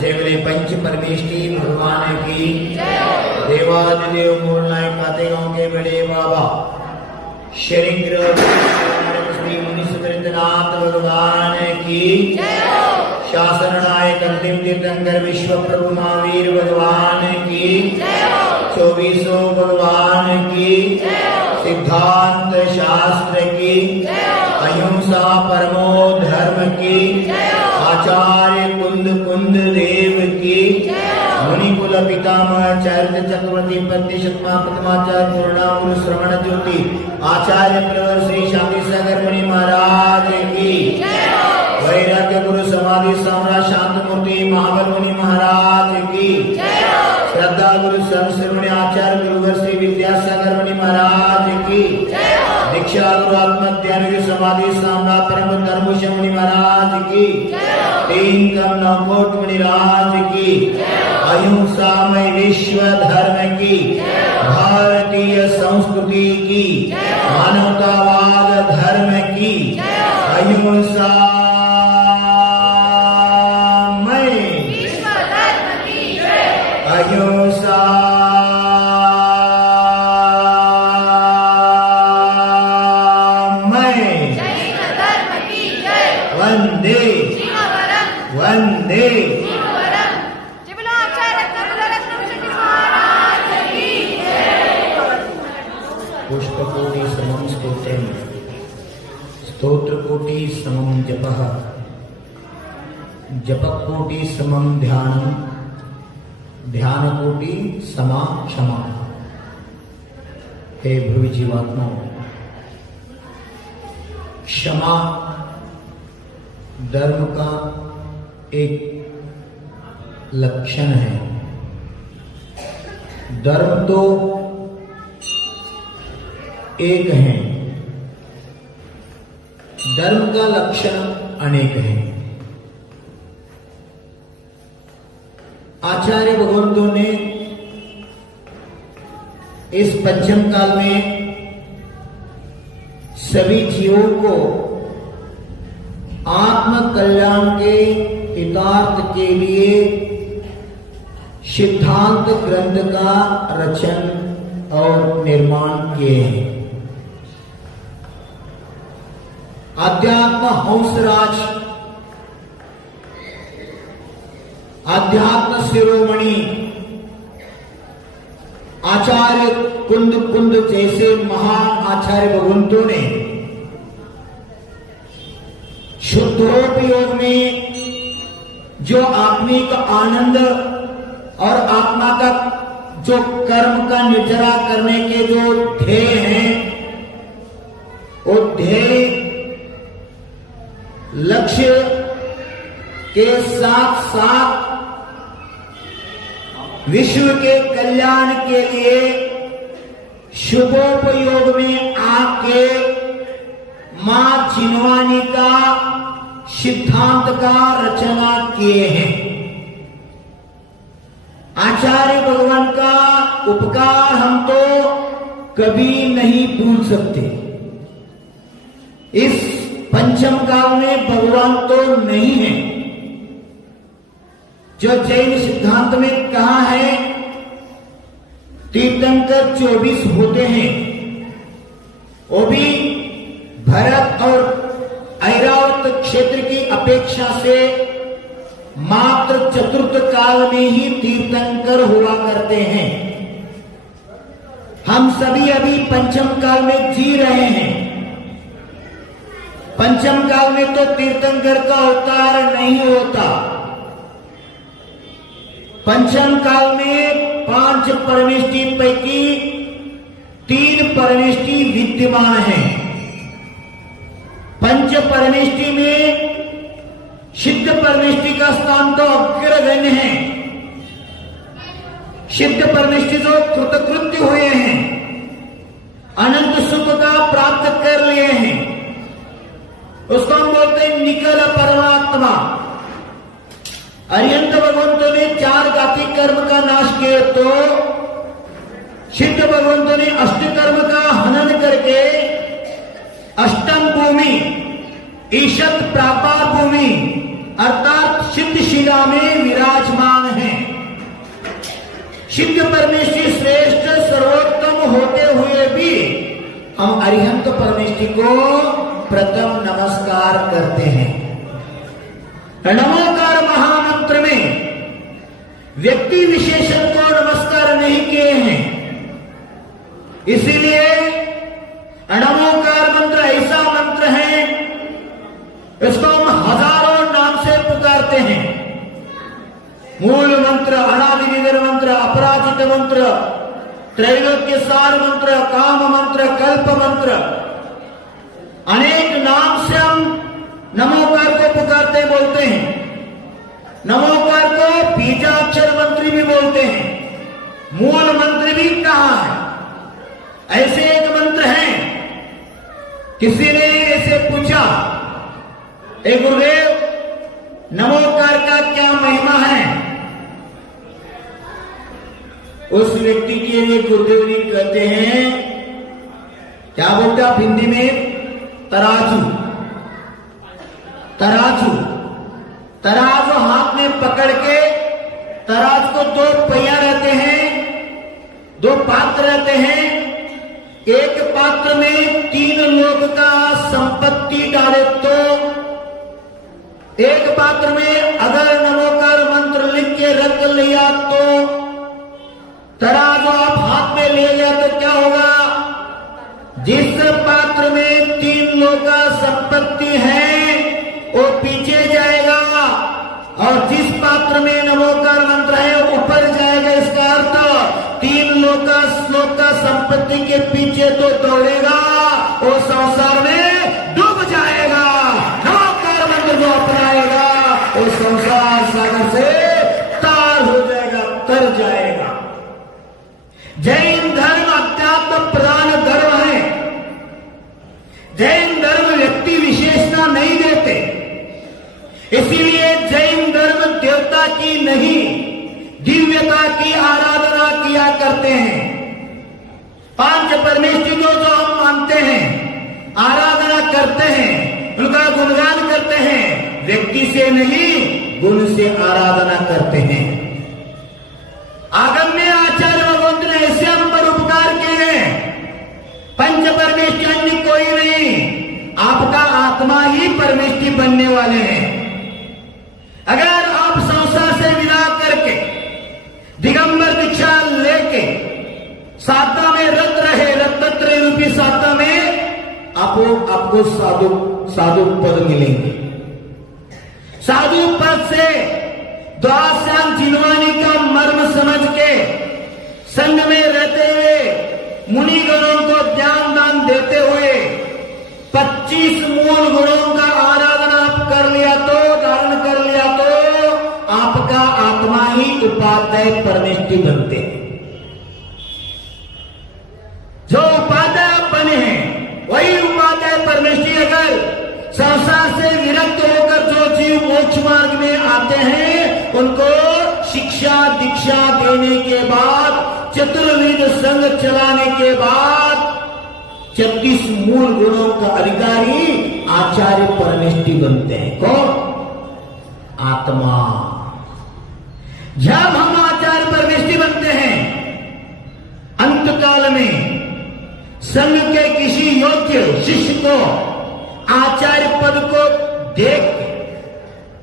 जय पंच परमेष्टि भगवान की देवादिदेव मूलनायक खातेगांव के बड़े बाबा श्री मुनि सुकृतनाथ भगवान की शासन नायक अंतिम तीर्थंकर विश्व प्रभु महावीर भगवान की 2400 भगवान की सिद्धांत शास्त्र की अहिंसा परमो धर्म की आचार्य कुंद कुंद देव की मुनिकुल पितामह चरित चक्रवर्ती प्रतिशतमा प्रथमाचार्य पूर्णामुर श्रवण ज्योति आचार्य प्रवर श्री शांति सागर मुनि महाराज की वैराग्य गुरु समाधि सम्राट शांत मूर्ति महाबल मुनि महाराज की श्रद्धा गुरु सर्वश्रेणी आचार्य गुरुवर श्री विद्यासागर मुनि महाराज की दीक्षा गुरु आत्मज्ञान समाधि सम्राट परम धर्मभूषण मुनि महाराज की तीन कम नवकोट मुनि राज की अहिंसामय विश्व धर्म की भारतीय संस्कृति की मानवतावाद धर्म की अहिंसा अहिंसा वंदे वंदे पुष्पकोटि समं स्तोत्रम स्तोत्रकोटि समं जपः जपकोटि समं ध्यानम ध्यानकोटि समा क्षमा। हे भूवि जीवात्माओं, क्षमा धर्म का एक लक्षण है। धर्म तो एक है, धर्म का लक्षण अनेक है। आचार्य भगवंतों ने इस पंचम काल में सभी जीवों को आत्म कल्याण के हितार्थ के लिए सिद्धांत ग्रंथ का रचन और निर्माण किए हैं। अध्यात्म हंसराज, अध्यात्म शिरोमणि आचार्य कुंद कुंद जैसे महान आचार्य भगवंतों ने शुद्धोपयोग में जो आत्मिक आनंद और आत्मा का जो कर्म का निचरा करने के जो ध्येय हैं, वो ध्येय लक्ष्य के साथ साथ विश्व के कल्याण के लिए शुभोपयोग में आके मां जिनवानी का सिद्धांत का रचना किए हैं। आचार्य भगवान का उपकार हम तो कभी नहीं भूल सकते। इस पंचम काल में भगवान तो नहीं है। जो जैन सिद्धांत में कहा है तीर्थंकर 24 होते हैं, वो भी भरत और ऐरावत क्षेत्र की अपेक्षा से मात्र चतुर्थ काल में ही तीर्थंकर हुआ करते हैं। हम सभी अभी पंचम काल में जी रहे हैं। पंचम काल में तो तीर्थंकर का अवतार नहीं होता। पंचम काल में 5 परमेष्टि पैकी 3 परमेष्टि विद्यमान हैं। पंच परमेष्टि में सिद्ध परमेष्टि का स्थान तो अग्रगण्य है। सिद्ध परमेष्टि जो कृतकृत्य हुए हैं, अनंत सुख का प्राप्त कर लिए हैं, उसको हम बोलते हैं निकल परमात्मा। अरिहंत भगवंतों ने 4 जाति कर्म का नाश किए तो सिद्ध भगवंतों ने अष्ट कर्म का हनन करके अष्टम भूमि ईशत प्रापार भूमि अर्थात सिद्ध शिला में विराजमान है। सिद्ध परमेष्टि श्रेष्ठ सर्वोत्तम होते हुए भी हम अरिहंत परमेष्टि को प्रथम नमस्कार करते हैं। नमोकार महामंत्र में व्यक्ति विशेषण को नमस्कार नहीं किए हैं। इसीलिए नमोकार मंत्र ऐसा मंत्र है, इसको हम हजारों नाम से पुकारते हैं। मूल मंत्र, अनादि निधन मंत्र, अपराजित मंत्र, त्रैलोक्य सार मंत्र, काम मंत्र, कल्प मंत्र, अनेक नाम से हम नमोकार को पुकारते बोलते हैं। नमोकार को बीजाक्षर मंत्र भी बोलते हैं, मूल मंत्र भी कहा है। ऐसे एक मंत्र है, किसी ने ऐसे पूछा, ए गुरुदेव नमोकार का क्या महिमा है? उस व्यक्ति के लिए गुरुदेव जी कहते हैं, क्या बोलते आप हिंदी में? तराजू। तराजू, तराजू हाथ में पकड़ के, तराजू को 2 पहिया रहते हैं, 2 पात्र रहते हैं। एक पात्र में 3 लोग का संपत्ति डाले तो, एक पात्र में अगर नमोकार मंत्र लिख के रख लिया तो, तराजू आप हाथ में ले लिया तो क्या होगा? जिस पात्र में 3 लोग का संपत्ति है वो पीछे जाएगा, और जिस पात्र में नमोकार मंत्र है वो ऊपर जाएगा। इसका अर्थ 3 लोग का श्लोक का संपत्ति के पीछे तो दौड़ेगा, वो संसार में डूब जाएगा। नमोकार मंत्र जो अपनाएगा वो संसार सागर से तार हो जाएगा, तर जाएगा। जैन धर्म अध्यात्म प्रधान धर्म है। जैन धर्म व्यक्ति विशेष इसीलिए जैन धर्म देवता की नहीं, दिव्यता की आराधना किया करते हैं। पांच परमेष्ठी को जो हम मानते हैं, आराधना करते हैं, उनका गुणगान करते हैं, व्यक्ति से नहीं गुण से आराधना करते हैं। आगम में आचार्य भगवंत ने ऐसे हम पर उपकार किए हैं, पंच परमेष्ठी अन्य कोई नहीं, आपका आत्मा ही परमेष्ठी बनने वाले हैं। अगर आप संसार से विदा करके दिगंबर दीक्षा लेके साधना में रत रहे, रत्नत्रय रूपी साधना में आपको साधु पद मिलेंगे। साधु पद से द्वाश्याम जिनवानी का मर्म समझ के संग में रहते हुए मुनिगणों को ज्ञान दान देते हुए 25 मूल गुणों का आराधना आप कर लिया तो, धारण कर लिया तो आपका आत्मा ही उपाध्याय परमेष्ठी बनते हैं। जो उपाध्याय बने हैं वही उपाध्याय परमेष्ठी। अगर संसार से विरक्त होकर जो जीव मोक्ष मार्ग में आते हैं, उनको शिक्षा दीक्षा देने के बाद, चतुर्विध संघ चलाने के बाद 36 मूल गुणों का अधिकारी आचार्य परमेष्ठी बनते हैं। कौन? आत्मा। जब हम आचार्य परमेष्ठी बनते हैं, अंतकाल में संघ के किसी योग्य शिष्य को आचार्य पद को देख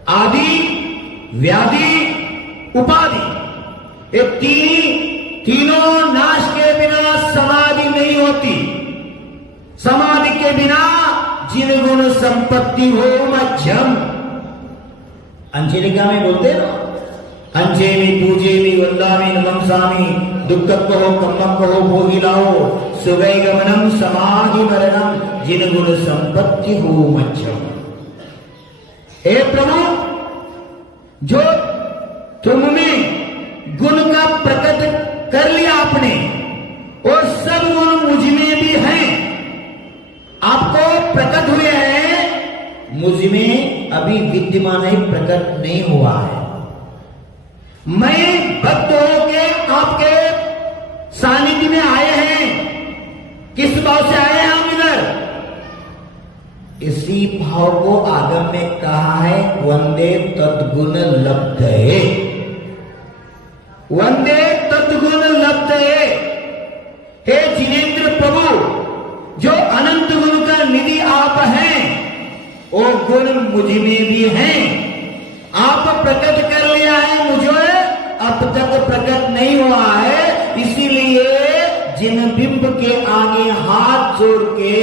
आदि व्याधि उपाधि ये तीनों नाश के बिना समाधि नहीं होती। समाधि के बिना जिन गुण संपत्ति हो मध्यम, अंजलिका में बोलते हैं ना, अंजेमी पूजेमी वंदामी नमस्कामी दुक्कम कहो कम्मम कहो भोगी लाओ सुगै गमनम समाधि मरणम जिन गुण संपत्ति हो मध्यम। हे प्रभु, जो तुमने गुण का प्रकट कर लिया आपने, और सब गुण मुझ में भी हैं, आपको प्रकट हुए हैं, मुझ में अभी विद्यमान है, प्रकट नहीं हुआ है। मैं भक्त होके आपके सानिध्य में आए हैं। किस भाव से आए हैं हम इधर? इसी भाव को आगम में कहा है, वंदे तद्गुण लब्धये, वंदे तद्गुण लब्धये। हे जिनेन्द्र प्रभु, जो अनंत गुण का निधि आप हैं, वो गुण मुझ में भी हैं। आप प्रकट कर लिया है, मुझे अब तक प्रकट नहीं हुआ है। इसीलिए जिन बिंब के आगे हाथ जोड़ के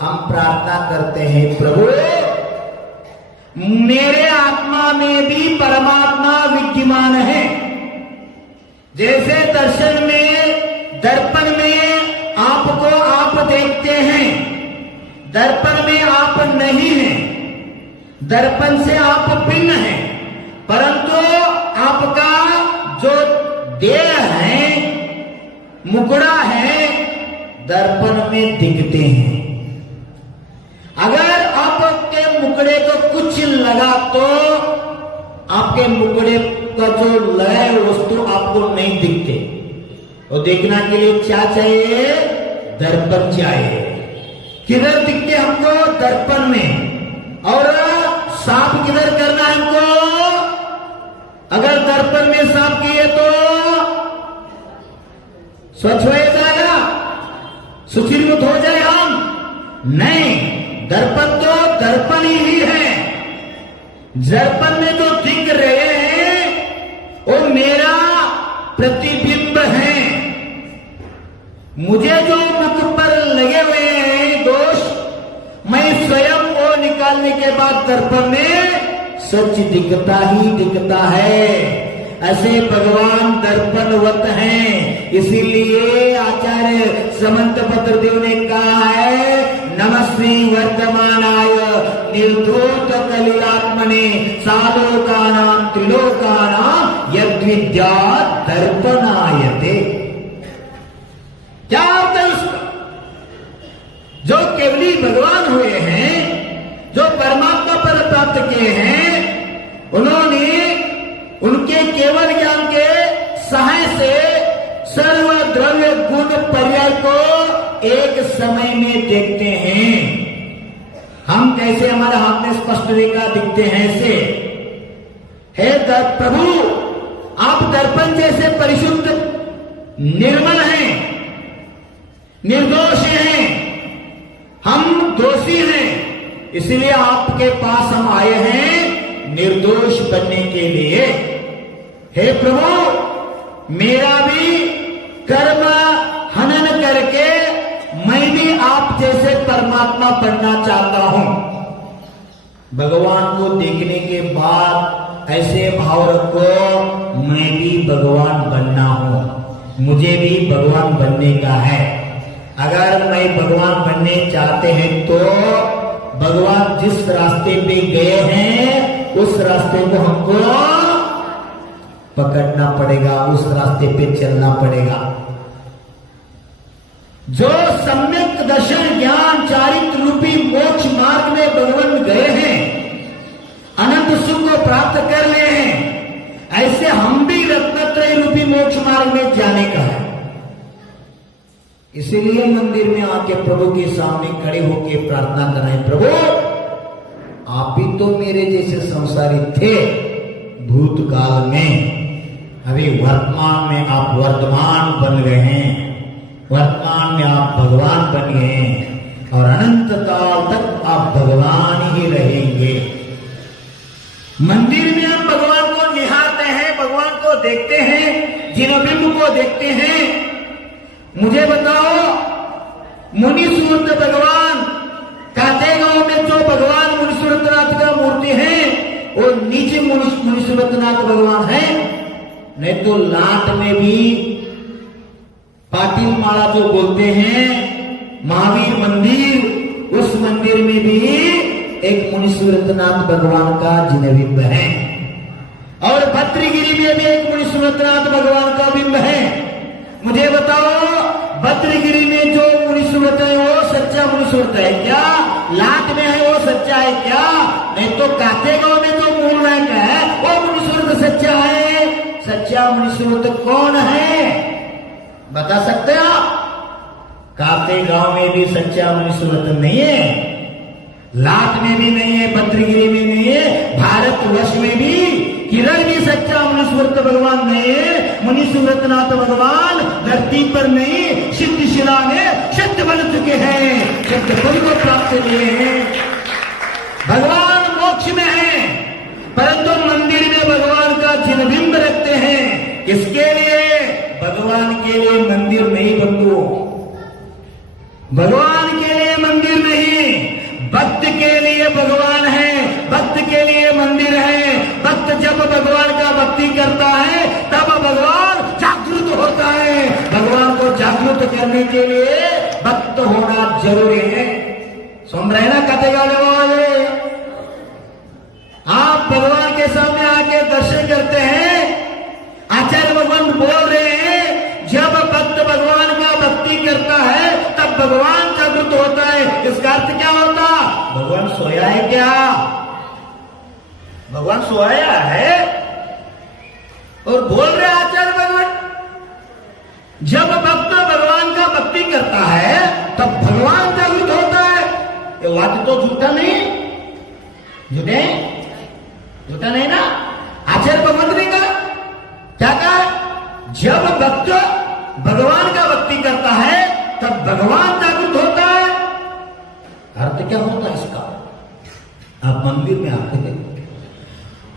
हम प्रार्थना करते हैं, प्रभु मेरे आत्मा में भी परमात्मा विद्यमान है। जैसे दर्शन में, दर्पण में आपको आप देखते हैं, दर्पण में आप नहीं हैं, दर्पण से आप भिन्न हैं, परंतु आपका जो देह है, मुकुड़ा है, दर्पण में दिखते हैं। अगर आपके मुकड़े को कुछ लगा तो आपके मुकड़े का जो लय वस्तु आपको नहीं दिखते। और देखना के लिए क्या चाहिए? दर्पण चाहिए। किधर दिखते हमको? दर्पण में। और साफ किधर करना है हमको? अगर दर्पण में साफ किए तो स्वच्छ हो जाएगा, सुचिरमुत हो जाए हम? नहीं, दर्पण तो दर्पण ही है। दर्पण में जो दिख रहे हैं वो मेरा प्रतिबिंब है। मुझे जो मुख पर लगे हुए हैं दोष, मैं स्वयं वो निकालने के बाद दर्पण में सच दिखता ही दिखता है। ऐसे भगवान दर्पणवत हैं। इसीलिए आचार्य समंत भद्र देव ने कहा है, नमस्ते वर्तमानाय निर्धूत कलिलात्मने सालोकानां त्रिलोकानां यद्विद्या दर्पणायते। क्या अर्थ है उसका? जो केवली भगवान हुए हैं, जो परमात्मा पर प्राप्त किए हैं, गुण पर्याय को एक समय में देखते हैं। हम कैसे हमारे हाथ में स्पष्ट रेखा दिखते हैं ऐसे। हे प्रभु, आप दर्पण जैसे परिशुद्ध निर्मल हैं, निर्दोष हैं, हम दोषी हैं, इसलिए आपके पास हम आए हैं निर्दोष बनने के लिए। हे प्रभु, मेरा भी कर्म हनन करके मैं भी आप जैसे परमात्मा बनना चाहता हूं। भगवान को देखने के बाद ऐसे भाव रखो, मैं भी भगवान बनना हूं, मुझे भी भगवान बनने का है। अगर मैं भगवान बनने चाहते हैं तो भगवान जिस रास्ते पे गए हैं उस रास्ते को हमको पकड़ना पड़ेगा, उस रास्ते पे चलना पड़ेगा। जो सम्यक दर्शन ज्ञान चारित्र रूपी मोक्ष मार्ग में भगवान गए हैं, अनंत सुख को प्राप्त कर लिए हैं, ऐसे हम भी रत्नत्रय रूपी मोक्ष मार्ग में जाने का है। इसीलिए मंदिर में आके प्रभु के सामने खड़े होकर प्रार्थना कराएं, प्रभु आप ही तो मेरे जैसे संसारी थे भूतकाल में, अभी वर्तमान में आप वर्तमान बन गए हैं, वर्तमान में आप भगवान बन गए हैं और अनंत काल तक आप भगवान ही रहेंगे। मंदिर में हम भगवान को निहारते हैं, भगवान को देखते हैं, जिन बिंब को देखते हैं। मुझे बताओ, मुनि सूरत भगवान कातेगांव में जो भगवान मुनि सूरतनाथ का मूर्ति है वो नीचे मुनि सूरतनाथ भगवान है, नहीं तो लाट में भी पाटिल माला जो बोलते हैं महावीर मंदिर, उस मंदिर में भी एक मुनि सूरतनाथ भगवान का जिनबिंब है। और भद्रगिरी में भी एक मुनि सूरतनाथ भगवान का बिंब है। मुझे बताओ, भद्रगिरी में जो मुनि सूरत है वो सच्चा मुनि सूरत है क्या? लाट में है वो सच्चा है क्या? नहीं तो कातेगांव में जो मूल रैंक है वो मुनि सूरत सच्चा है। सच्चा मुनि सूरत कौन है बता सकते हैं आप? कातेगांव में भी सच्चा मुनि सूरत नहीं है, लाट में भी नहीं है, भद्रगिरी में नहीं है, भारतवर्ष में भी किरण भी सच्चा मुनि सूरत भगवान नहीं है। मुनि सूरतनाथ भगवान धरती पर नहीं, सिद्ध शिला में सिद्ध बन चुके हैं, सिद्ध पद को प्राप्त किए हैं। भगवान मोक्ष में है, परंतु मंदिर में भगवान का जिनबिंब रखते हैं। किसके लिए? भगवान के लिए मंदिर नहीं बंधु, भगवान के लिए मंदिर नहीं, भक्त के लिए भगवान है, भक्त के लिए मंदिर है। भक्त जब भगवान का भक्ति करता है तब भगवान जागृत होता है। भगवान को जागृत करने के लिए भक्त होना जरूरी है। सुन रहे ना कातेगांव वाले? आप भगवान के सामने आके दर्शन करते हैं, आचार्य भगवान बोल रहे हैं जब भक्त भगवान का भक्ति करता है तब भगवान जागृत होता है। इसका अर्थ क्या होता? भगवान सोया है क्या? भगवान सोया है? और बोल रहे आचार्य भगवान जब भक्त भगवान का भक्ति करता है तब भगवान जागृत होता है। ये बात तो झूठा नहीं, झूठा नहीं ना? आचार्य भगवान ने कहा, क्या कहा? जब भक्त भगवान का भक्ति करता है तब भगवान जागृत होता है। अर्थ क्या होता है इसका? आप मंदिर में आते हैं,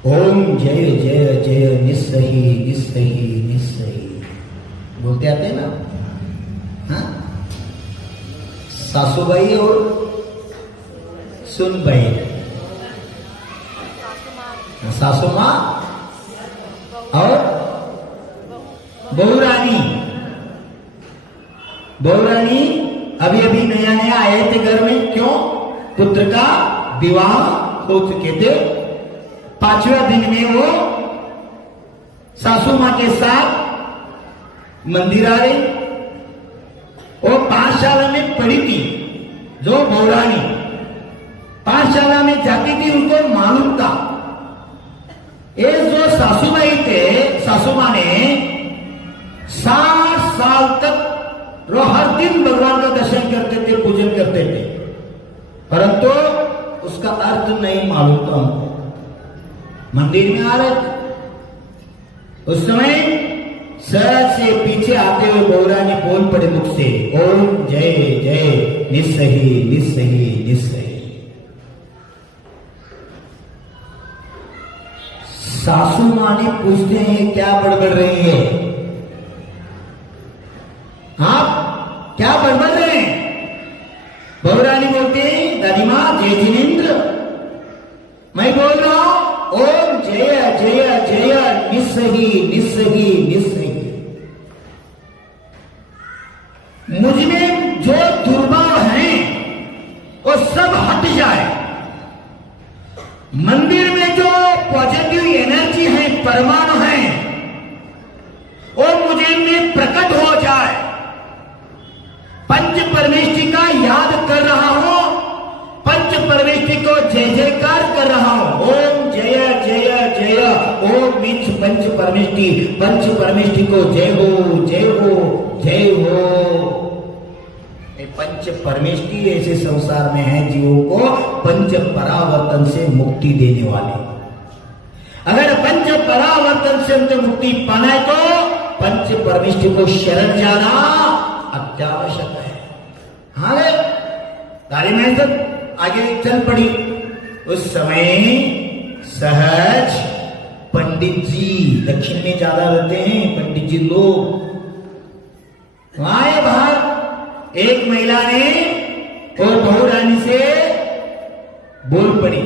ओम जय जय जय निस्सही निस्सही निस्सही बोलते आते हैं ना? हाँ? सासूबाई और सुनबाई, सासू माँ और बहुरानी। बहुरानी अभी अभी नया नया आए थे घर में, क्यों? पुत्र का विवाह हो चुके थे। 5वें दिन में वो सासू मां के साथ मंदिर आ रहे। वो पाठशाला में पढ़ी थी, जो बहुरानी पाठशाला में जाती थी, उनको मालूम था ये जो सासू माई थे, सासू मां ने 60 साल तक वो हर दिन भगवान का दर्शन करते थे, पूजन करते थे, परंतु उसका अर्थ नहीं मालूम था हमको। मंदिर में आ रहे थे, उस समय सर से पीछे आते हुए बहुरा ने बोल पड़े मुख से, ओम जय जय निस्सही निस्सही निस्सही। सासू मां ने पूछते हैं क्या बड़बड़ रही है, आप क्या बड़बड़ रहे हैं? बहुरानी बोलते हैं दादी मां जय जिनेन्द्र, मैं बोल रहा हूं ओम जय जय जय निस्सही निस्सही निस्सही। मुझमें जो दुर्भाव है वो सब हट जाए, मंदिर में जो पॉजिटिव एनर्जी है, परमाणु है, वो मुझे में प्रकट हो जाए। पंच परमेष्टि का याद कर रहा हूं, पंच परमेष्टि को जय जयकार कर रहा हूं, ओम जय जय जय। ओम मीन्स पंच परमेष्टि, पंच परमेष्टि को जय हो जय हो जय हो। पंच परमेष्टि ऐसे संसार में है जीवों को पंच परावर्तन से मुक्ति देने वाले। अगर पंच परावर्तन से उनसे मुक्ति पाना है तो पंच परमेष्टि को शरण जाना अत्यावश्यक है। हाँ गाड़ी में सब आगे चल पड़ी। उस समय सहज पंडित जी, दक्षिण में ज्यादा रहते हैं पंडित जी लोग, वहां बाहर एक महिला ने और बहुरानी से बोल पड़ी।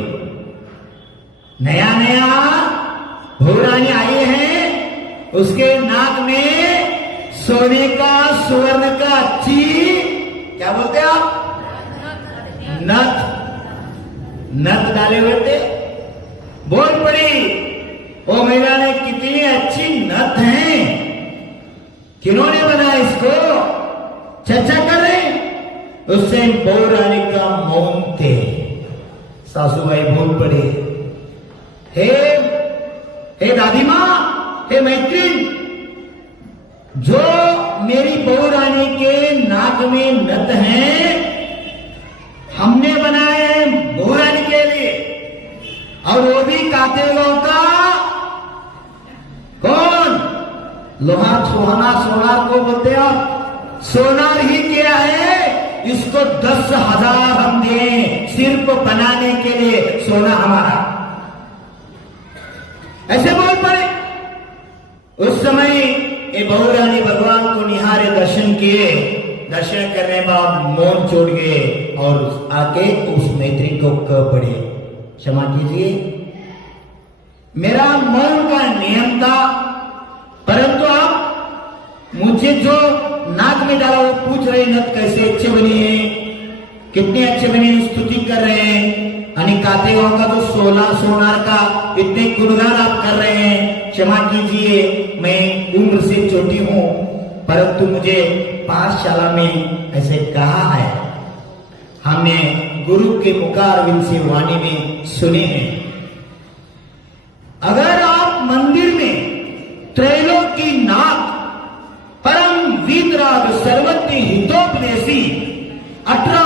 नया नया बहुरानी आई है, उसके नाक में सोने का स्वर्ण का अच्छी, क्या बोलते हैं आप, नथ नथ डाले हुए थे। बोल पड़ी वो महिला ने, कितनी अच्छी नथ है, किन्होंने बनाया इसको, चर्चा कर रहे। उससे बहुरानी का मौन थे। सासूबाई बोल पड़े, हे दादी मां, हे मैत्रीन, जो मेरी बहुरानी के नाक में नथ है हमने बनाए हैं बहुरानी के लिए, और वो भी कातेगांव का कौन, लोहार सोहाना सोनार को बोलते हैं आप, सोनार ही किया है, इसको 10,000 हम दें सिर्फ बनाने के लिए, सोना हमारा। ऐसे बोल पड़े। उस समय ये बहुरानी भगवान को निहारे, दर्शन किए, दर्शन करने बाद मौन छोड़ गए और आके उस मैत्री को कह पड़े, क्षमा कीजिए, मेरा मौन का नियम था, परंतु आप मुझे जो नाक में डाला वो पूछ रहे नथ कैसे अच्छे बनी है, कितने अच्छे बने, स्तुति कर रहे हैं। कातेगांव का तो सोनार का इतने गुणगान आप कर रहे हैं, क्षमा कीजिए, मैं उम्र से छोटी हूं, परंतु मुझे पाठशाला में ऐसे कहा है, हमने गुरु के मुखारविंद से वाणी में सुने हैं, अगर आप मंदिर में त्रैलोकी नाथ परम वीतराग सर्वत्र हितोपदेशी 18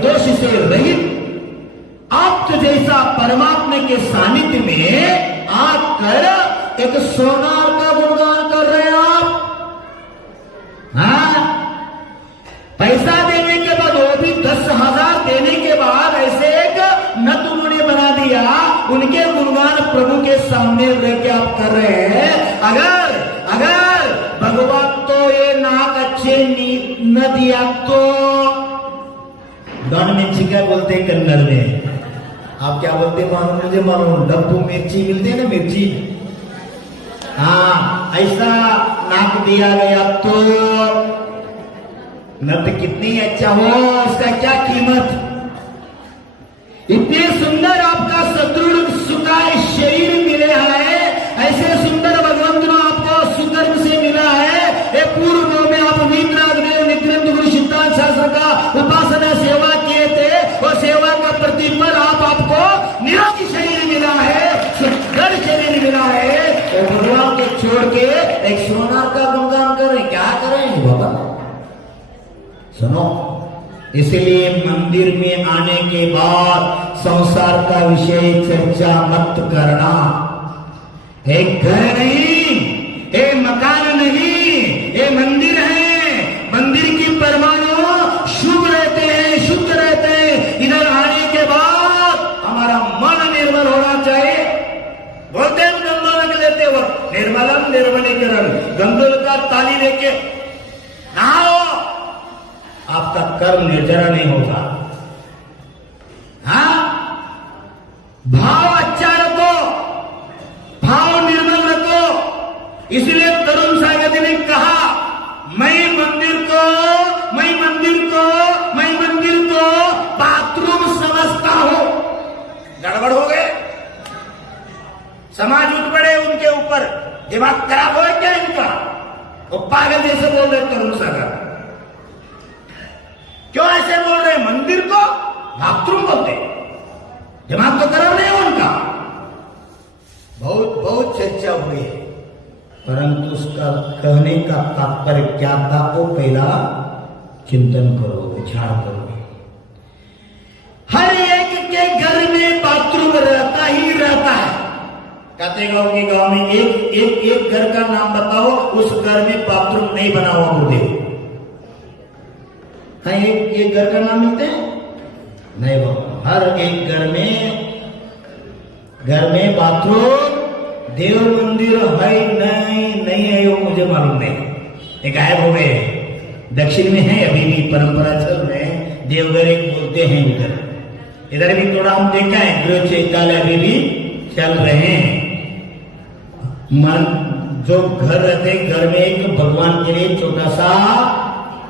दोष से रहित आप तो जैसा परमात्मा के सानिध्य में आकर एक सोनार का गुणगान कर रहे हैं आप। हाँ, पैसा देने के बाद, वो भी 10,000 देने के बाद ऐसे एक नथ उन्होंने बना दिया, उनके गुणगान प्रभु के सामने रह के आप कर रहे हैं। अगर भगवान तो ये नाक अच्छे न दिया तो, डॉन मिर्ची क्या बोलते हैं कन्नड़ में, आप क्या बोलते हैं मालूम, मुझे मालूम, डब्बू मिर्ची मिलते हैं ना, मिर्ची, हाँ, ऐसा नाक दिया गया तो नत कितनी अच्छा हो, उसका क्या कीमत। इतने सुंदर आपका सदृढ़ सुखाय शरीर मिले है, ऐसे सुंदर भगवंत ने आपको सुकर्म से मिला है। ये पूर्व में आप वीतराग नित्यानंद गुरु सिद्धांत शास्त्र का उपासना सेवा किए थे, वो सेवा का प्रतिफल आपको निरोगी शरीर मिला है, सुदृढ़ शरीर मिला है। तो भगवान को छोड़ के एक सोनार का गुणगान करें, क्या करें बाबा। सुनो, इसलिए मंदिर में आने के बाद संसार का विषय चर्चा मत करना। एक घर नहीं, एक मकान नहीं, ये मंदिर है। मंदिर की परमाणु शुभ रहते हैं, शुद्ध रहते हैं। इधर आने के बाद हमारा मन निर्मल होना चाहिए। बोलते हैं गंदोलक लेते वक्त निर्मलम निर्मलीकरण, गंदोल का ताली लेके नहाओ, आपका कर्म निर्जरा नहीं होगा। हाँ, भाव अच्छा रखो, भाव निर्मल रखो। इसलिए तरुण सागर जी ने कहा, मैं मंदिर को बाथरूम समझता हूं। गड़बड़ हो गए, समाज उठ पड़े उनके ऊपर, दिमाग खराब हो क्या इनका? वो पागल जैसे बोल रहे तरुण सागर, क्यों ऐसे बोल रहे? मंदिर को बाथरूम बोलते, दिमाग तो खराब नहीं हो उनका। बहुत चर्चा हुई है, परंतु उसका कहने का तात्पर्य क्या था वो पहला चिंतन करो, विचार करो। हर एक के घर में बाथरूम रहता ही रहता है। कहते गांव में एक घर का नाम बताओ, उस घर में बाथरूम नहीं बना हुआ गुरुदेव। कहीं एक घर का नाम मिलते हैं? नहीं बाबा, हर एक घर में बाथरूम, देव मंदिर है नहीं है, वो मुझे मालूम नहीं, ये गायब हो गए। दक्षिण में है अभी भी परंपरा चल रहे हैं, देवघर एक बोलते हैं इधर भी थोड़ा हम देखा है, गृह चैत्यालय अभी भी चल रहे हैं। मन जो घर रहते, घर में एक भगवान के लिए छोटा सा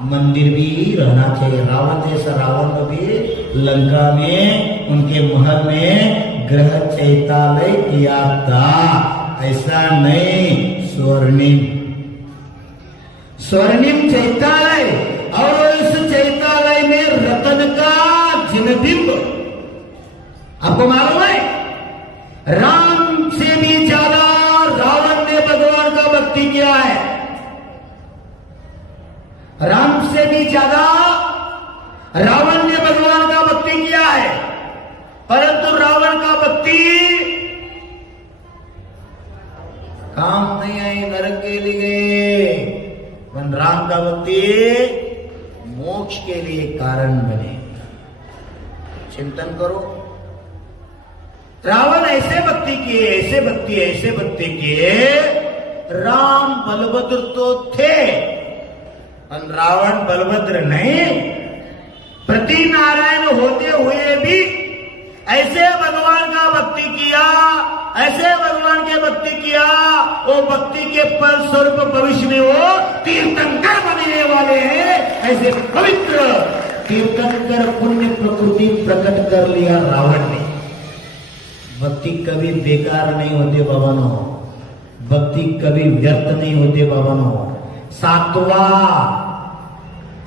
मंदिर भी रहना चाहिए। रावण जैसा रावण को भी लंका में उनके महल में गृह चैत्यालय किया था, ऐसा नहीं स्वर्णिम चैत्यालय। और इस चैत्यालय में रतन का जिनबिंब आपको मालूम है? राम से भी ज्यादा रावण ने भगवान का भक्ति किया है। राम से भी ज्यादा रावण ने भगवान का भक्ति किया है, परंतु रावण का भक्ति काम नहीं आई, नरक के लिए। पर राम का भक्ति मोक्ष के लिए कारण बने। चिंतन करो, रावण ऐसे भक्ति किए, राम बलभद्र तो थे, पर रावण बलभद्र नहीं। प्रति नारायण होते हुए भी ऐसे भगवान का भक्ति किया, ऐसे भगवान के भक्ति किया, वो भक्ति के फल स्वरूप भविष्य में वो तीर्थंकर बनने वाले हैं। ऐसे पवित्र तीर्थंकर पुण्य प्रकृति प्रकट कर लिया रावण ने। भक्ति कभी बेकार नहीं होते बाबानो, भक्ति कभी व्यर्थ नहीं होते बाबानो।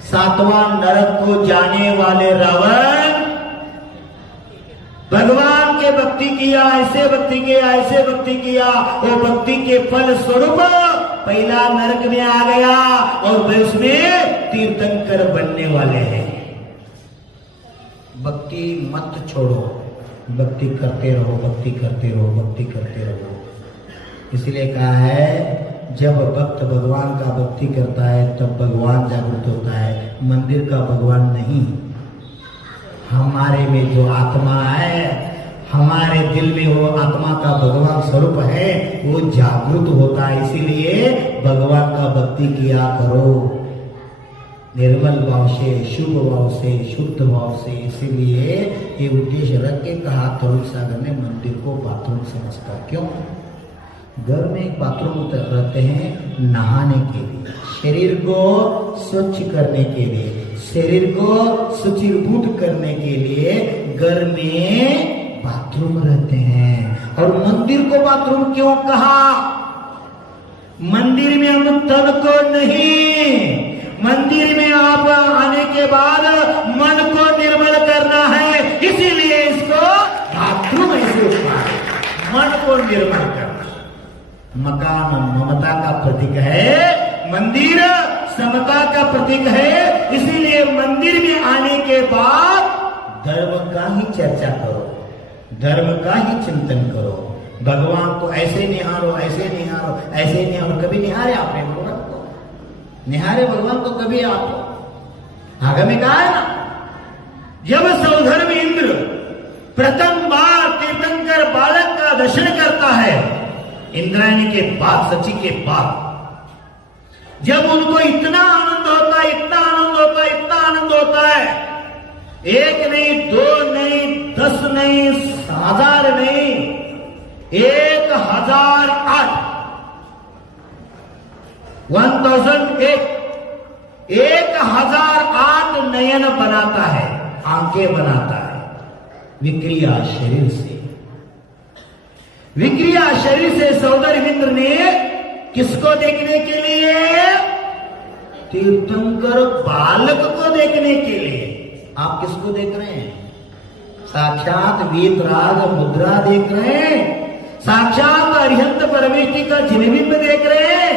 सातवां नरक को जाने वाले रावण भगवान के भक्ति किया, ऐसे भक्ति किया, वो भक्ति के फल स्वरूप पहला नरक में आ गया और भविष्य में तीर्थंकर बनने वाले हैं। भक्ति मत छोड़ो, भक्ति करते रहो। इसलिए कहा है, जब भक्त भगवान का भक्ति करता है तब भगवान जागृत होता है, मंदिर का भगवान नहीं। हमारे में जो आत्मा है, हमारे दिल में वो आत्मा का भगवान स्वरूप है, वो जागृत होता है। इसीलिए भगवान का भक्ति किया करो, निर्मल भाव से, शुभ भाव से, शुद्ध भाव से। इसीलिए ये उद्देश्य रख के कहा तरुण सागर ने मंदिर को बाथरूम समझता। क्यों? घर में एक बाथरूम रहते हैं नहाने के लिए, शरीर को स्वच्छ करने के लिए, शरीर को सुचिरभूत करने के लिए घर में बाथरूम रहते हैं। और मंदिर को बाथरूम क्यों कहा? मंदिर में हम तन को नहीं, मंदिर में आप आने के बाद मन को निर्मल करना है, इसीलिए इसको बाथरूम ऐसे मन को निर्मल करना। मकान ममता का प्रतीक है, मंदिर समता का प्रतीक है। इसीलिए मंदिर में आने के बाद धर्म का ही चर्चा करो, धर्म का ही चिंतन करो। भगवान को ऐसे निहारो, ऐसे निहारो, ऐसे निहारो। कभी निहारे आपने भगवान को? निहारे भगवान को कभी आप? आगे में कहा है ना, जब सौधर्म इंद्र प्रथम बार तीर्थंकर बालक का दर्शन करता है, इंद्रायणी के बाद, सची के बाद, जब उनको इतना आनंद होता है, इतना आनंद होता है, इतना आनंद होता है, एक नहीं, दो नहीं, 10 नहीं, 1000 नहीं, 1008 1008 नयन बनाता है, आंखें बनाता है विक्रिया शरीर से। विक्रिया शरीर से सौंदर्येंद्र ने किसको देखने के लिए? तीर्थंकर बालक को देखने के लिए। आप किसको देख रहे हैं? साक्षात वीतराग मुद्रा देख रहे हैं, साक्षात अरिहंत परमेष्टि का जिनबिंब देख रहे हैं।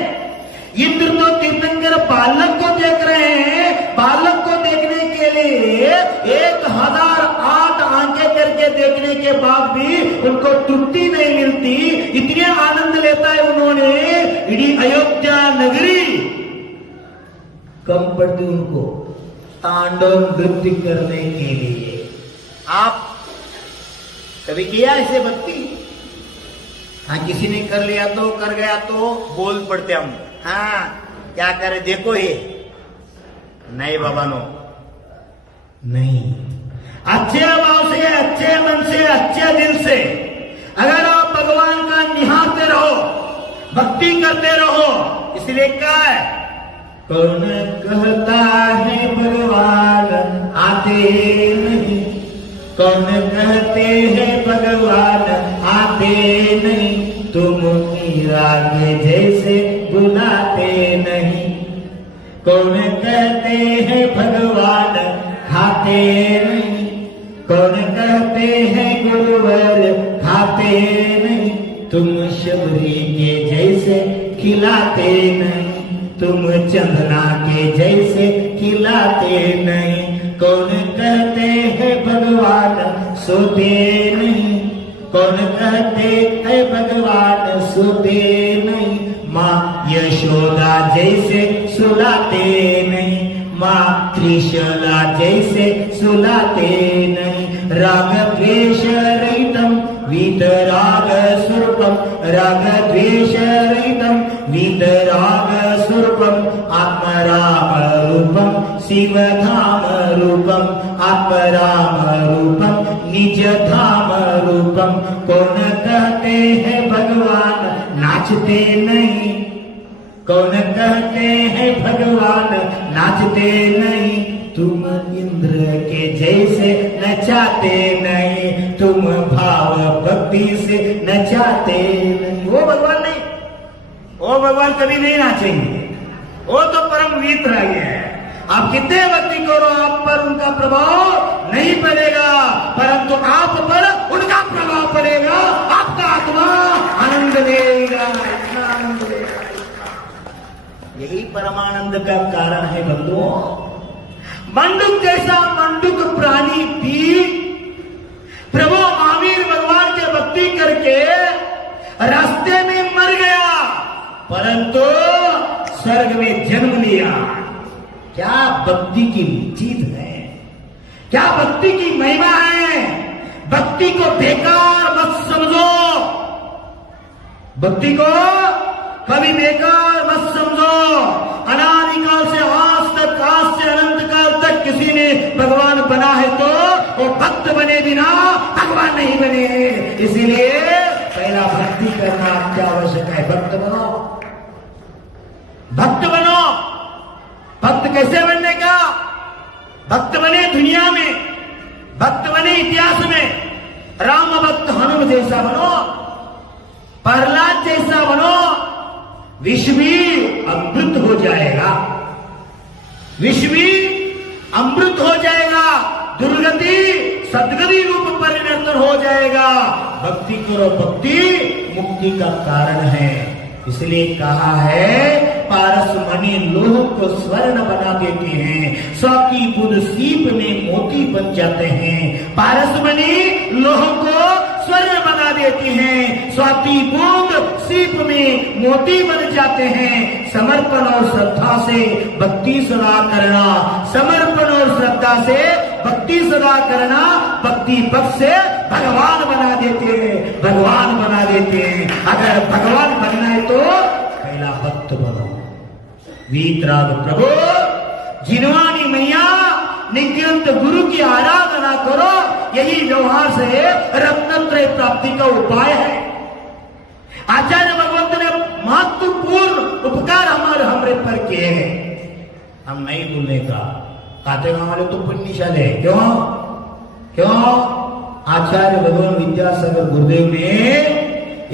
इंद्र तो तीर्थंकर बालक को देख रहे हैं। बालक को देखने के लिए 1008 आंखें करके देखने के बाद भी उनको तृप्ति नहीं मिलती। इतने आनंद लेता है उन्होंने, इडी अयोध्या नगरी कम पड़ती उनको तांडव नृत्य करने के लिए। आप कभी किया ऐसे भक्ति? हाँ, किसी ने कर लिया तो, कर गया तो बोल पड़ते हम, हाँ क्या करे देखो ये। नहीं बाबा नो, नहीं। अच्छे भाव से, अच्छे मन से, अच्छे दिल से अगर आप भगवान का निहारते रहो, भक्ति करते रहो। इसलिए क्या है, कौन कहता है भगवान आते नहीं, कौन कहते हैं भगवान आते नहीं, तुम मीरा के जैसे बुलाते नहीं। कौन कहते हैं भगवान खाते नहीं, कौन कहते हैं गुरुवर खाते नहीं, तुम शबरी के जैसे खिलाते नहीं, तुम चंदना के जैसे खिलाते नहीं। कौन कहते हैं भगवान सोते नहीं, कौन कहते हैं भगवान सोते नहीं, माँ यशोदा जैसे सुलाते नहीं, माँ त्रिशला जैसे सुलाते नहीं। राग द्वेष रहितम वीतराग स्वरूपम, राग द्वेष रहितम वीतराग स्वरूपम, आत्मराम रूपम शिव धाम रूपम, आत्मराम रूपम निज धाम रूपम। कौन कहते हैं भगवान नाचते नहीं, कौन कहते हैं भगवान नाचते नहीं, तुम इंद्र के जैसे नचाते नहीं, तुम भाव भक्ति से नचाते नहीं। वो भगवान नहीं, वो भगवान कभी नहीं नाचेंगे, वो तो परम वीतराग है। आप कितने भक्ति करो, आप पर उनका प्रभाव नहीं पड़ेगा, परंतु आप पर उनका प्रभाव पड़ेगा। आपका आत्मा आनंद लेगा, इतना आनंद लेगा। यही परमानंद का कारण है बंधुओं। मंडूक जैसा मंडूक प्राणी भी प्रभु महावीर भगवान के भक्ति करके रास्ते में मर गया, परंतु स्वर्ग में जन्म लिया। क्या भक्ति की चीज है, क्या भक्ति की महिमा है। भक्ति को बेकार मत समझो, भक्ति को कभी बेकार मत समझो। अनादिकाल से आज तक, आज से अनंत काल तक किसी ने भगवान बना है तो वो भक्त बने बिना भगवान नहीं बने। इसीलिए पहला भक्ति करना क्या आवश्यक है, भक्त बनो, भक्त बनो। भक्त कैसे बनने का? भक्त बने दुनिया में, भक्त बने इतिहास में। राम भक्त हनुमान जैसा बनो, प्रहलाद जैसा बनो, विश्व भी अमृत हो जाएगा, विश्व भी अमृत हो जाएगा, दुर्गति सदगति रूप परिवर्तन हो जाएगा। भक्ति करो, भक्ति मुक्ति का कारण है। इसलिए कहा है पारस मणि लोह को स्वर्ण बना देते हैं, स्वाति बुध सीप में मोती बन जाते हैं। पारस मणि लोह को स्वर्ण बना देती हैं, स्वाति बूंद सीप में मोती बन जाते हैं। समर्पण और श्रद्धा से भक्ति सदा करना, समर्पण और श्रद्धा से भक्ति सदा करना, भक्ति पक्ष से भगवान बना देते हैं, भगवान बना देते हैं। अगर भगवान बनना है तो पहला भक्त बनो। वीतराग प्रभु जिनवानी मैया नित्यंत गुरु की आराधना करो, यही व्यवहार से रत्नत्रय प्राप्ति का उपाय है। आचार्य भगवंत ने महत्वपूर्ण उपकार हमारे पर किए हैं, हम नहीं भूलने का। कहते हमारे तो पुण्यशाली है। क्यों? आचार्य भगवान विद्यासागर गुरुदेव ने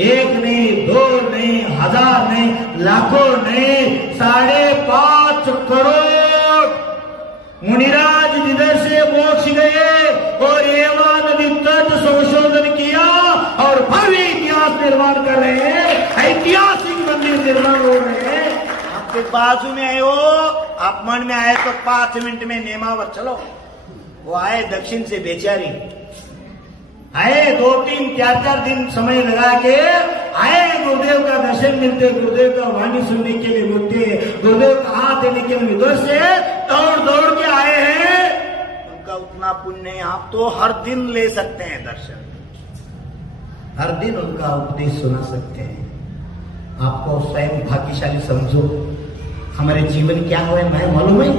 एक नहीं, दो नहीं, हजार नहीं, लाखों नहीं, 5.5 करोड़ मुनिराज जिधर से मोक्ष गए और एवा नदी तट संशोधन किया और भव्य इतिहास निर्माण कर रहे हैं, ऐतिहासिक मंदिर निर्माण हो रहे हैं। आपके बाजू में आए हो, आप मन में आए तो 5 मिनट में नेमावर चलो। वो आए दक्षिण से बेचारी, आए 2, 3, 4 दिन समय लगा के आए, गुरुदेव का दर्शन मिलते, गुरुदेव का वाणी सुनने के लिए मिलते, गुरुदेव का हाथ देने के लिए विदेश से दौड़ के आए हैं। उनका उतना पुण्य आप तो हर दिन ले सकते हैं दर्शन, हर दिन उनका उपदेश सुना सकते हैं। आपको स्वयं भाग्यशाली समझो। हमारे जीवन क्या हुए मैं मालूम है?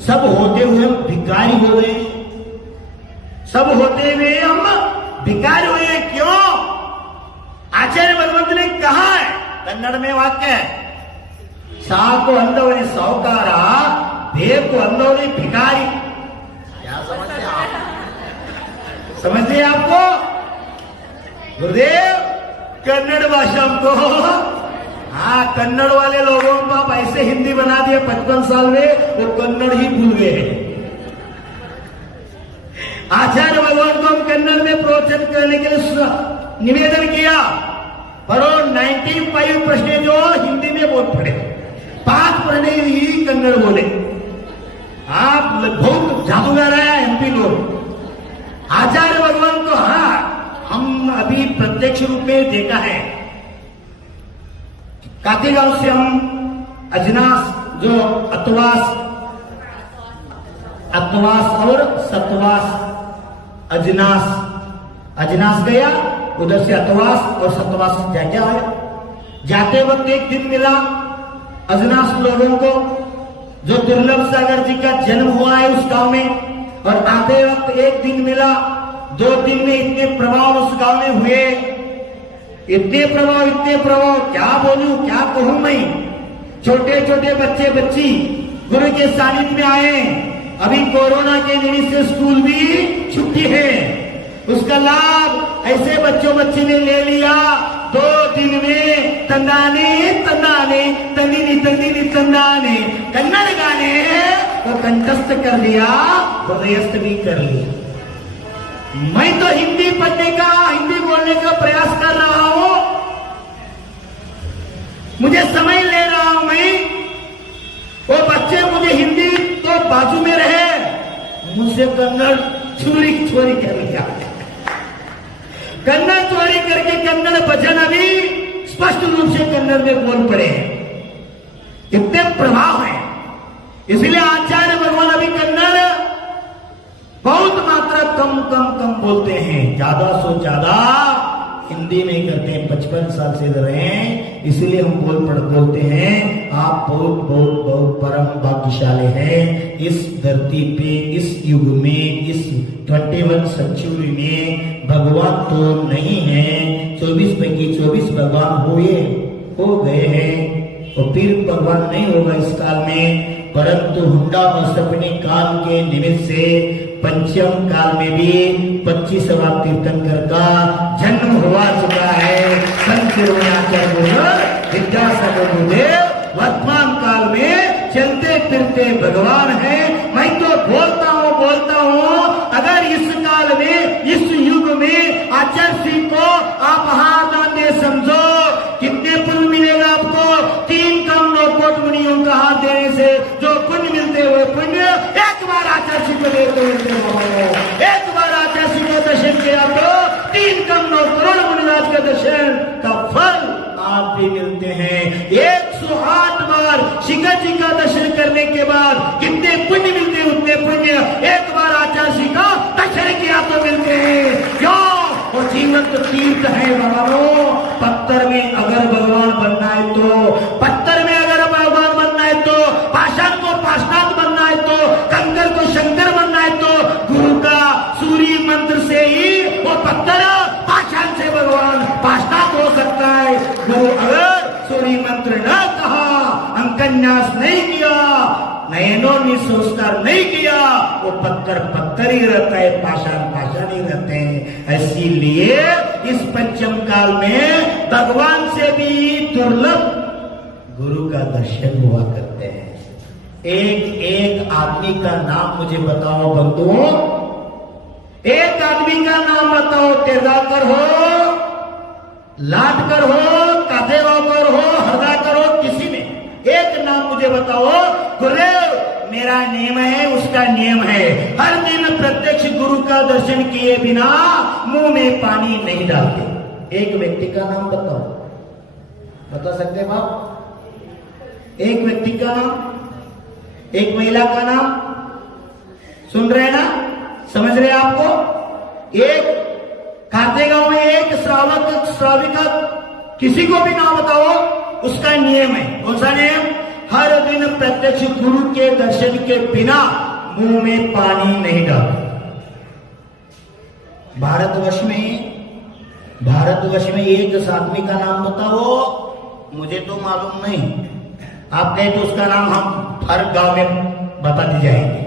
सब होते हुए हम भिखारी हो गए, सब होते हुए हम भिखारी हुए। क्यों? आचार्य भगवंत ने कहा है, कन्नड़ में वाक्य है, साको अंधवने साहूकारा, भेद को अंधवने भिखारी। क्या समझते आप? समझते आपको? गुरुदेव कन्नड़ भाषा को, हाँ, कन्नड़ वाले लोगों को आप ऐसे हिंदी बना दिए 55 साल में, वो कन्नड़ ही भूल गए। आचार्य भगवान को हम कन्नड़ में प्रवचन करने के लिए निवेदन किया, पर 95 प्रश्न जो हिंदी में बोल पड़े, 5 प्रश्न ही कन्नड़ बोले। आप बहुत जादूगर है एमपी लोग। आचार्य भगवान को हाँ हम अभी प्रत्यक्ष रूप में देखा है। कातेगांव से हम अजनास जो अतवास और सतवास, अजनास गया, उधर से अतवास और सतवास जाके आया। जाते वक्त एक दिन मिला अजनास लोगों को, जो दुर्लभ सागर जी का जन्म हुआ है उस गांव में, और आते वक्त एक दिन मिला। 2 दिन में इतने प्रभाव उस गांव में हुए, इतने प्रभाव, क्या बोलूं, क्या कहूं मैं। छोटे छोटे बच्चे बच्ची गुरु के सानिध्य में आए। अभी कोरोना के निमित्त से स्कूल भी छुट्टी है, उसका लाभ ऐसे बच्चों बच्ची ने ले लिया। 2 दिन में तंदाने कन्नड़ गाने को कंठस्थ कर लिया, हृदयस्थ भी कर लिया। मैं तो हिंदी पढ़ने का, हिंदी बोलने का प्रयास कर रहा हूं, मुझे समय ले रहा हूं मैं। वो बच्चे मुझे हिंदी तो बाजू में रहे, मुझसे कन्नड़ चोरी कर लिया। कन्नड़ चोरी करके कन्नड़ भजन अभी स्पष्ट रूप से कन्नड़ में बोल पड़े हैं, इतने प्रभाव है। इसलिए आचार्य भगवान अभी कन्नड़ बहुत मात्रा कम बोलते हैं, ज्यादा से ज्यादा हिंदी में करते हैं। 55 साल से रहे हैं, इसलिए हम बोलते हैं। आप बहुत परम भाग्यशाली हैं। इस धरती पे, इस युग में, इस 21 सेंचुरी में भगवान तो नहीं है, 24 पैकी 24 भगवान हो गए हैं, और फिर भगवान नहीं होगा इस काल में। परंतु हुंडा और सपने काल के निमित्त से पंचम काल में भी 25वां तीर्थंकर का जन्म हुआ चुका है। संत विद्यासागर गुरुदेव वर्तमान काल में चलते फिरते भगवान है। मैं तो बोलता हूँ, अगर इस काल में, इस युग में आचार्य सिंह को आप हाथ आते समझो, कितने पुण्य मिलेगा आपको। देते मिलते बाबा। एक बार आचार्य का दर्शन किया तो 3 करोड़ 9 करोड़ मुनिराज का दर्शन का फल आप भी मिलते हैं। 108 बार शिखर जी का दर्शन करने के बाद कितने पुण्य मिलते हैं, उतने पुण्य एक बार आचार्य जी का दर्शन किया तो मिलते हैं। क्यों? वो जीवंत तीर्थ है भगवानों। पत्थर में अगर भगवान बनना है तो, पत्थर में अगर भगवान बनना है तो, पाषाण को पाषाण बनना है तो, कंकर को शंकर बनना है तो गुरु का सूर्य मंत्र से ही वो पत्थर पाषाण से भगवान पाषाण हो सकता है। गुरु अगर सूर्य मंत्र न कहा, अंकन्यास नहीं किया, नयनों ने संस्कार नहीं किया, वो पत्थर पत्थर ही रहता है, पाषाण पाषाण ही रहते हैं। इसीलिए इस पंचम काल में भगवान से भी दुर्लभ गुरु का दर्शन हुआ करते हैं। एक एक आदमी का नाम मुझे बताओ बंधुओं, एक आदमी का नाम बताओ। तेरदाकर हो, लाटकर हो, काथेगांवकर हो, हरदाकर हो, किसी में एक नाम मुझे बताओ। गुरुदेव मेरा नियम है, उसका नियम है, हर दिन प्रत्यक्ष गुरु का दर्शन किए बिना मुंह में पानी नहीं डालते। एक व्यक्ति का नाम बताओ, बता सकते हैं बाप? एक व्यक्ति का नाम, एक महिला का नाम, सुन रहे ना, समझ रहे आपको? एक खातेगांव में एक श्रावक श्राविका, किसी को भी नाम बताओ, उसका नियम है। कौन सा नियम? हर दिन प्रत्यक्ष गुरु के दर्शन के बिना मुंह में पानी नहीं डालते। भारतवर्ष में एक आदमी का नाम बताओ, मुझे तो मालूम नहीं, आप कहें तो उसका नाम हम हर गांव में बता दी जाएंगे।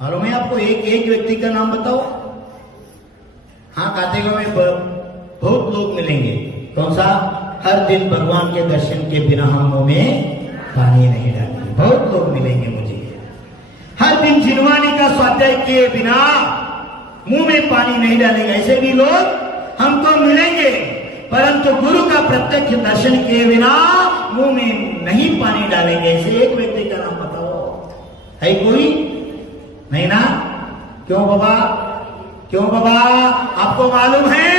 मालूम है आपको? एक व्यक्ति का नाम बताओ। हाँ, खातेगांव में बहुत लोग मिलेंगे। कौन सा? हर दिन भगवान के दर्शन के बिना हम मुंह में पानी नहीं डालेंगे। बहुत लोग मिलेंगे मुझे। हर दिन जिनवानी का स्वाध्याय किए बिना मुंह में पानी नहीं डालेंगे, ऐसे भी लोग हमको मिलेंगे। परंतु गुरु का प्रत्यक्ष दर्शन किए बिना मुंह में नहीं पानी डालेंगे, ऐसे एक व्यक्ति का नाम बताओ। है कोई? नहीं ना? क्यों बाबा? क्यों बाबा? आपको मालूम है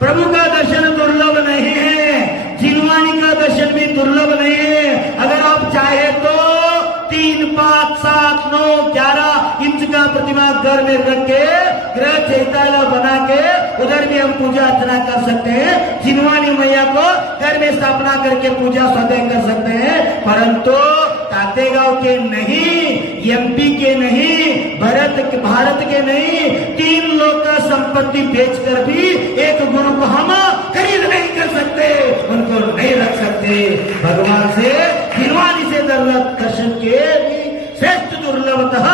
प्रभु का दर्शन दुर्लभ नहीं है, जिनवानी का दर्शन भी दुर्लभ नहीं है। अगर आप चाहे तो 3, 5, 7, 9, 11 इंच का प्रतिमा घर में रख के ग्रह चैताला बना के उधर भी हम पूजा अर्चना कर सकते हैं। जिनवानी मैया को घर में स्थापना करके पूजा स्वाध्याय कर सकते हैं। परंतु खातेगांव के नहीं, एमपी के नहीं, भारत के नहीं, 3 लोग का संपत्ति बेचकर भी एक गुरु को हम खरीद नहीं कर सकते, उनको नहीं रख सकते। भगवान से जिनवानी से दर्शन के भी श्रेष्ठ दुर्लभतः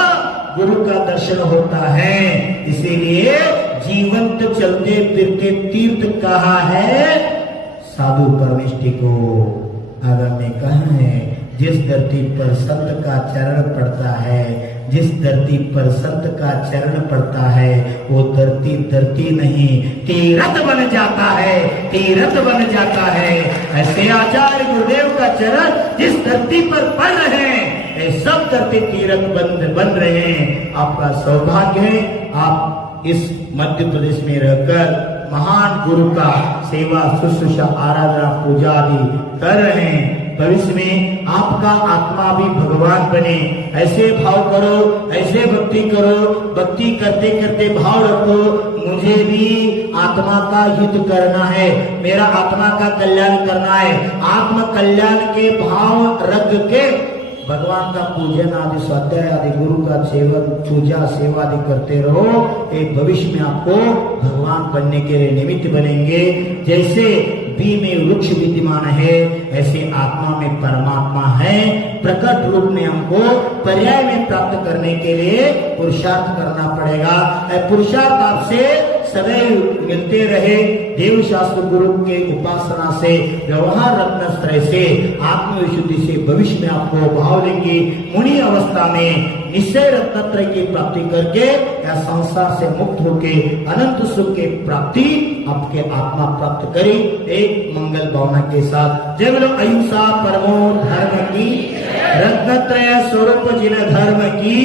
गुरु का दर्शन होता है। इसीलिए जीवंत चलते फिरते तीर्थ कहा है साधु परमेष्टि को। आगम में कहा है जिस धरती पर संत का चरण पड़ता है, जिस धरती पर संत का चरण पड़ता है, वो धरती धरती नहीं तीर्थ बन जाता है, तीर्थ बन जाता है। ऐसे आचार्य गुरुदेव का चरण जिस धरती पर पड़ रहे हैं, ये सब धरती तीर्थ बन रहे हैं। आपका सौभाग्य है, आप इस मध्य प्रदेश में रहकर महान गुरु का सेवा शुश्रूषा आराधना पूजा आदि कर रहे हैं। भविष्य में आपका आत्मा भी भगवान बने, ऐसे भाव करो, ऐसे भक्ति करो। भक्ति करते करते भाव रखो, मुझे भी आत्मा का हित करना है, मेरा आत्मा का कल्याण करना है। आत्म कल्याण के भाव रख के भगवान का पूजन आदि स्वाध्याय आदि गुरु का सेवन पूजा सेवा आदि करते रहो। एक भविष्य में आपको भगवान बनने के लिए निमित्त बनेंगे। जैसे बी में वृक्ष विद्यमान है, ऐसे आत्मा में परमात्मा है। प्रकट रूप में हमको पर्याय में प्राप्त करने के लिए पुरुषार्थ करना पड़ेगा। पुरुषार्थ आपसे सदैव मिलते रहे। देव शास्त्र गुरु के उपासना से, व्यवहार रत्नत्रय से, आत्मविशुद्धि से भविष्य में आपको भाव लेंगे। मुनि अवस्था में निश्चय रत्नत्रय की प्राप्ति करके या संसार से मुक्त होके अनंत सुख के प्राप्ति आपके आत्मा प्राप्त करे। एक मंगल भावना के साथ जय बोलो अहिंसा परमो धर्म की, रत्नत्रय स्वरूप जिन धर्म की